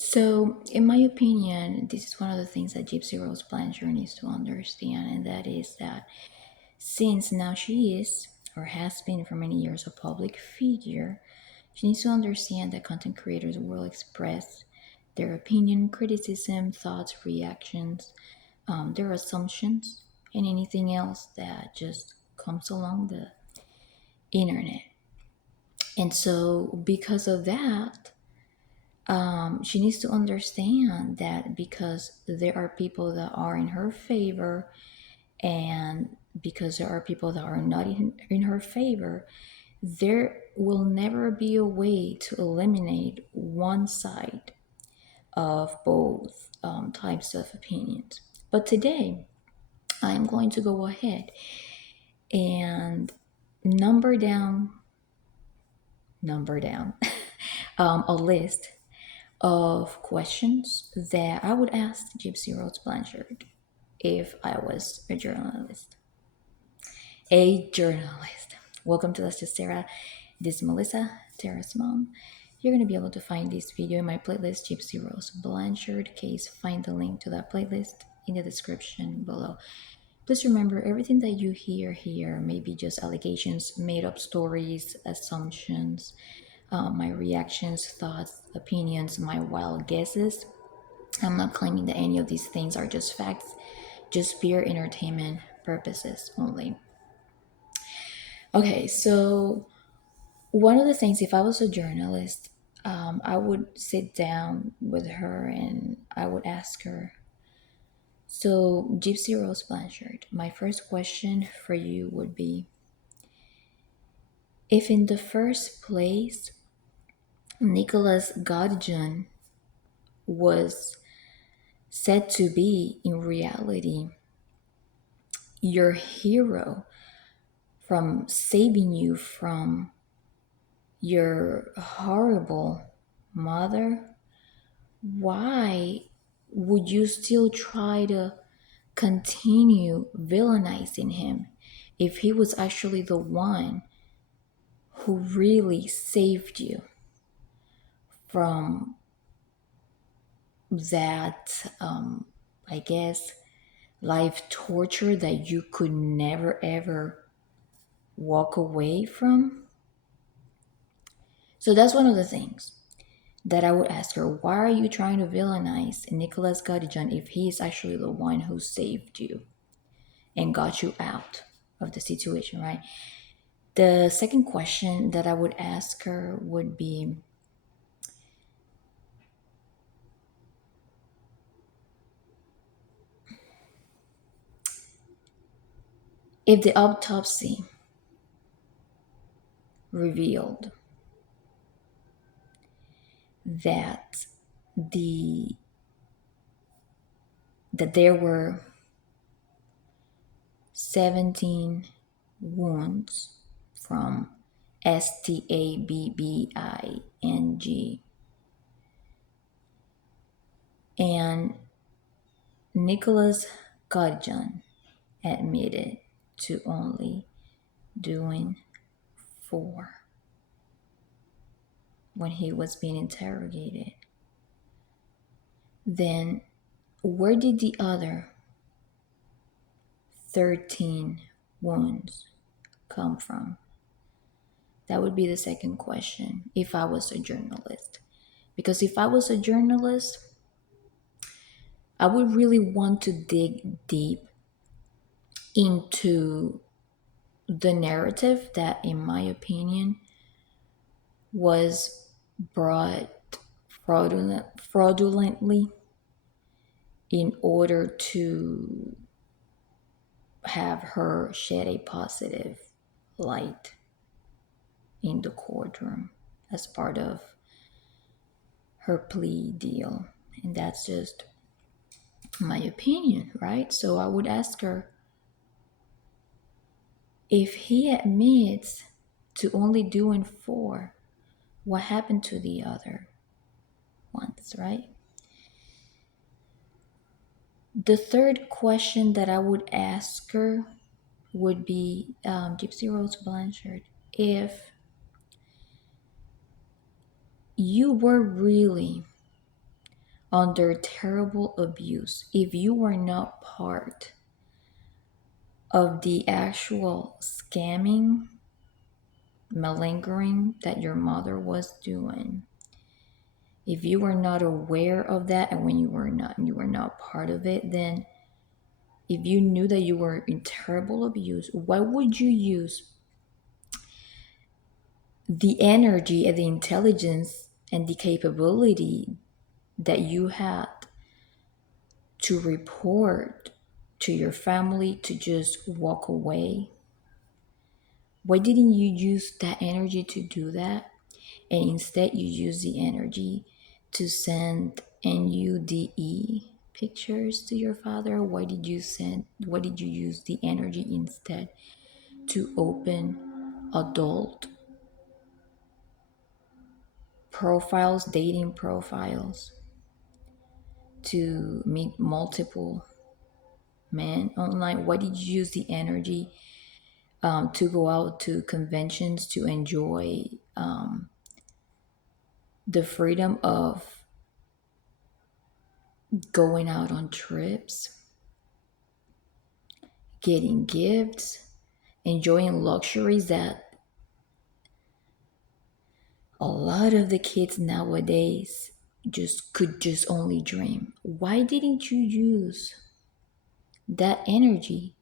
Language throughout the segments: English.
So, in my opinion, this is one of the things that Gypsy Rose Blanchard needs to understand, and that is that since now she is, or has been for many years, a public figure, she needs to understand that content creators will express their opinion, criticism, thoughts, reactions, their assumptions, and anything else that just comes along the internet. And so, because of that, she needs to understand that because there are people that are in her favor and because there are people that are not in her favor, there will never be a way to eliminate one side of both types of opinions. But today, I'm going to go ahead and number down, number down a list of questions that I would ask Gypsy Rose Blanchard if I was a journalist. A journalist. Welcome to Let's Just Sarah. This is Melissa, Tara's mom. You're going to be able to find this video in my playlist, Gypsy Rose Blanchard case. Find the link to that playlist in the description below. Please remember, everything that you hear here may be just allegations, made up stories, assumptions, my reactions, thoughts, opinions, my wild guesses. I'm not claiming that any of these things are just facts, just pure entertainment purposes only. Okay, so one of the things, if I was a journalist, I would sit down with her and I would ask her, so Gypsy Rose Blanchard, my first question for you would be, if in the first place Nicholas Godjon was said to be in reality your hero from saving you from your horrible mother, why would you still try to continue villainizing him if he was actually the one who really saved you from that, I guess, life torture that you could never ever walk away from? So that's one of the things that I would ask her. Why are you trying to villainize Nicholas Gadijan if he is actually the one who saved you and got you out of the situation, right? The second question that I would ask her would be, if the autopsy revealed that the that there were 17 wounds from stabbing, and Nicholas Godjon admitted to only doing 4 when he was being interrogated, then where did the other 13 wounds come from? That would be the second question if I was a journalist. Because if I was a journalist, I would really want to dig deep into the narrative that, in my opinion, was brought fraudulently in order to have her shed a positive light in the courtroom as part of her plea deal. And that's just my opinion, right? So I would ask her, if he admits to only doing 4, what happened to the other ones, right? The third question that I would ask her would be, Gypsy Rose Blanchard, if you were really under terrible abuse, if you were not part of the actual scamming, malingering that your mother was doing, if you were not aware of that, and when you were not part of it, then if you knew that you were in terrible abuse, why would you use the energy and the intelligence and the capability that you had to report to your family to just walk away? Why didn't you use that energy to do that? And instead, you use the energy to send NUDE pictures to your father? Why did you use the energy instead to open adult profiles, dating profiles, to meet multiple men online? Why did you use the energy to go out to conventions to enjoy the freedom of going out on trips, getting gifts, enjoying luxuries that a lot of the kids nowadays just only dream? Why didn't you use that energy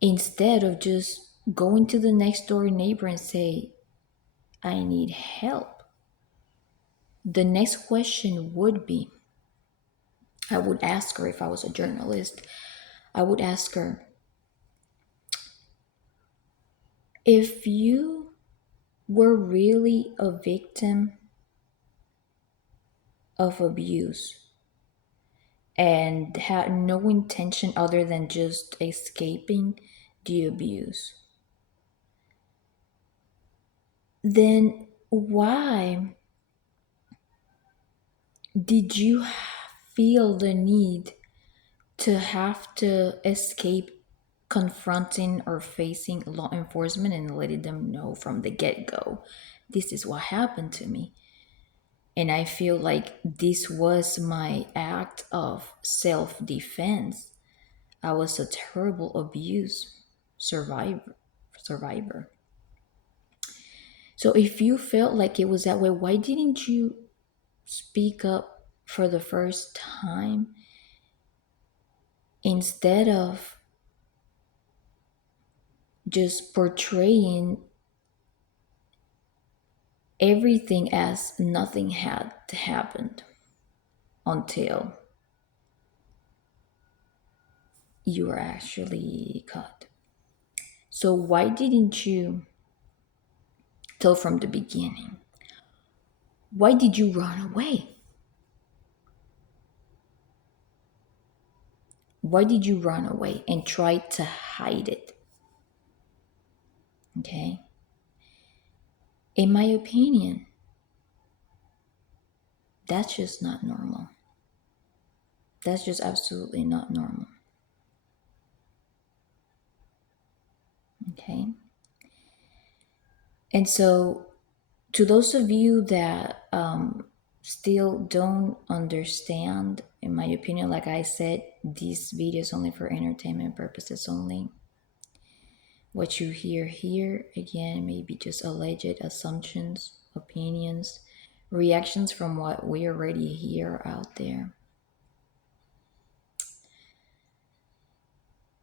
instead of just going to the next door neighbor and say, I need help? The next question would be, I would ask her, if I was a journalist, I would ask her, if you were really a victim of abuse and had no intention other than just escaping the abuse, then why did you feel the need to have to escape confronting or facing law enforcement and letting them know from the get-go, this is what happened to me? And I feel like this was my act of self-defense. I was a terrible abuse survivor. So if you felt like it was that way, why didn't you speak up for the first time instead of just portraying everything as nothing had happened until you were actually caught? So why didn't you tell from the beginning? Why did you run away? Why did you run away and try to hide it? Okay. In my opinion, that's just not normal. That's just absolutely not normal. Okay. And so, to those of you that still don't understand, in my opinion, like I said, this video is only for entertainment purposes only. What you hear here, again, may be just alleged assumptions, opinions, reactions from what we already hear out there.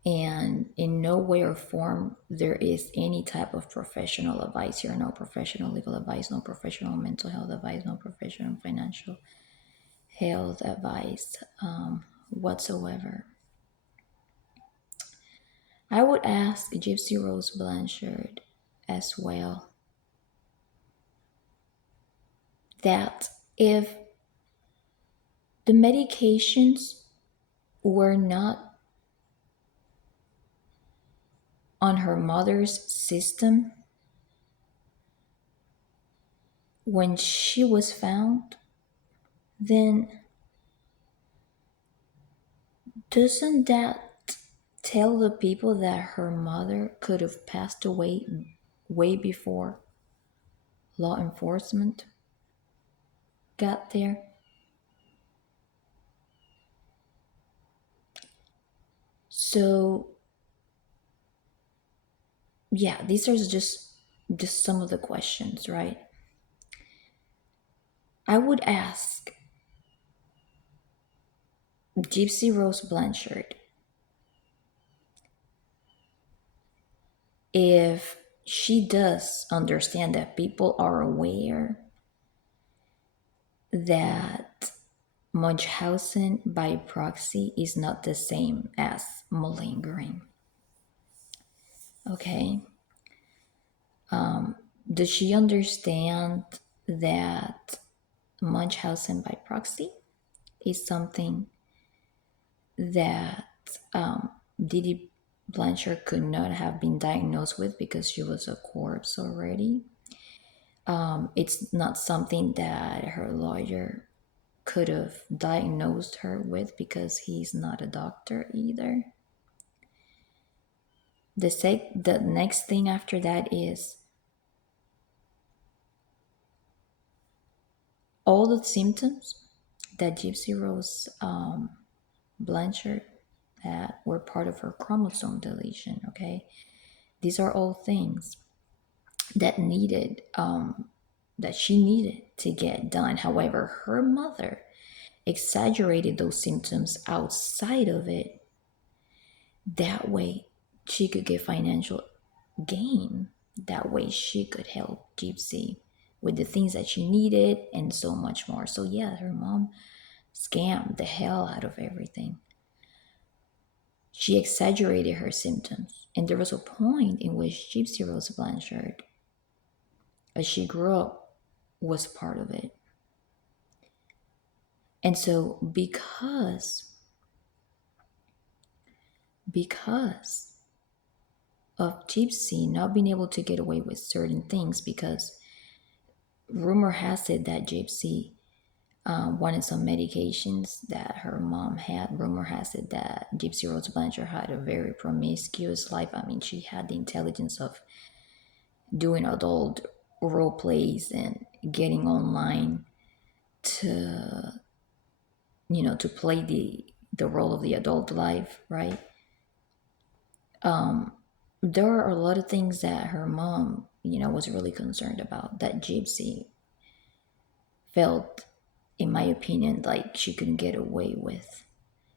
And in no way or form there is any type of professional advice here. No professional legal advice, no professional mental health advice, no professional financial health advice whatsoever. I would ask Gypsy Rose Blanchard as well that if the medications were not on her mother's system when she was found, then doesn't that tell the people that her mother could have passed away way before law enforcement got there? So yeah, these are just some of the questions, right? I would ask Gypsy Rose Blanchard if she does understand that people are aware that Munchausen by proxy is not the same as malingering. Okay. Does she understand that Munchausen by proxy is something that Dee Dee Blanchard could not have been diagnosed with because she was a corpse already? It's not something that her lawyer could have diagnosed her with because he's not a doctor either. The next thing after that is all the symptoms that Gypsy Rose Blanchard had were part of her chromosome deletion. Okay, these are all things that needed that she needed to get done. However, her mother exaggerated those symptoms outside of it. That way, she could get financial gain. That way, she could help Gypsy with the things that she needed and so much more. So, yeah, her mom scammed the hell out of everything. She exaggerated her symptoms. And there was a point in which Gypsy Rose Blanchard, as she grew up, was part of it. And so because of Gypsy not being able to get away with certain things, because rumor has it that Gypsy wanted some medications that her mom had. Rumor has it that Gypsy Rose Blanchard had a very promiscuous life. I mean, she had the intelligence of doing adult role plays and getting online to, to play the role of the adult life, right? There are a lot of things that her mom, was really concerned about that Gypsy felt, in my opinion, like she couldn't get away with.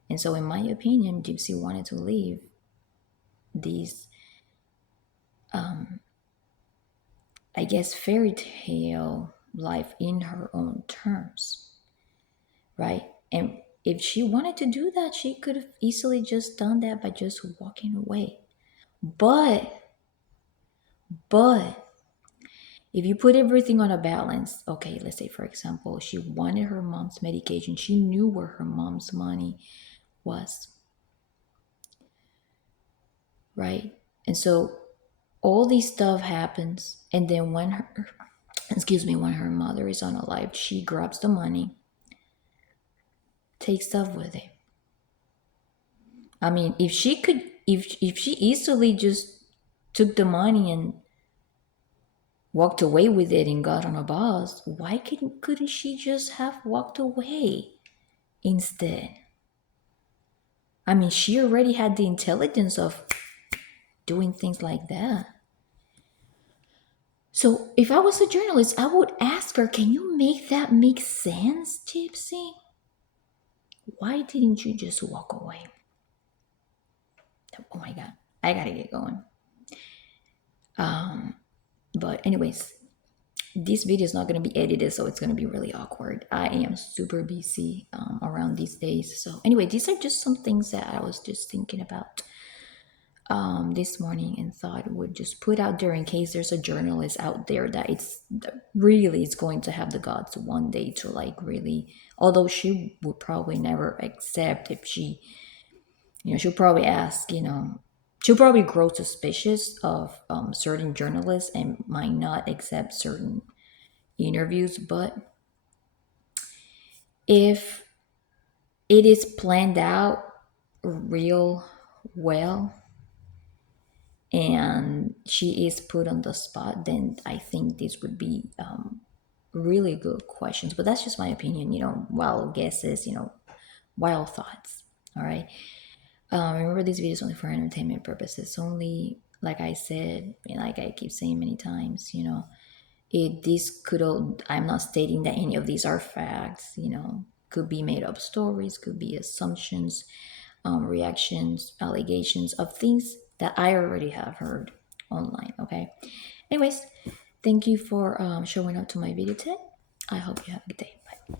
And so, in my opinion, Gypsy wanted to live these, I guess, fairy tale life in her own terms, right? And if she wanted to do that, she could have easily just done that by just walking away. But if you put everything on a balance, okay, let's say, for example, she wanted her mom's medication. She knew where her mom's money was, right? And so all these stuff happens. And then when her mother is unalive, she grabs the money, takes stuff with it. I mean, if she easily just took the money and walked away with it and got on a bus, why couldn't she just have walked away instead? I mean, she already had the intelligence of doing things like that. So if I was a journalist, I would ask her, can you make that make sense, Gypsy? Why didn't you just walk away? Oh my God, I gotta get going. But anyways, this video is not going to be edited, so it's going to be really awkward. I am super busy around these days. So anyway, these are just some things that I was just thinking about this morning and thought would just put out there in case there's a journalist out there that really is going to have the guts one day to like really, although she would probably never accept if she, she'll probably ask, she'll probably grow suspicious of certain journalists and might not accept certain interviews. But if it is planned out real well and she is put on the spot, then I think this would be really good questions. But that's just my opinion, wild guesses, wild thoughts. All right. Remember, this video is only for entertainment purposes. Only, like I said, like I keep saying many times, this could all, I'm not stating that any of these are facts, could be made up stories, could be assumptions, reactions, allegations of things that I already have heard online. Okay. Anyways, thank you for showing up to my video today. I hope you have a good day. Bye.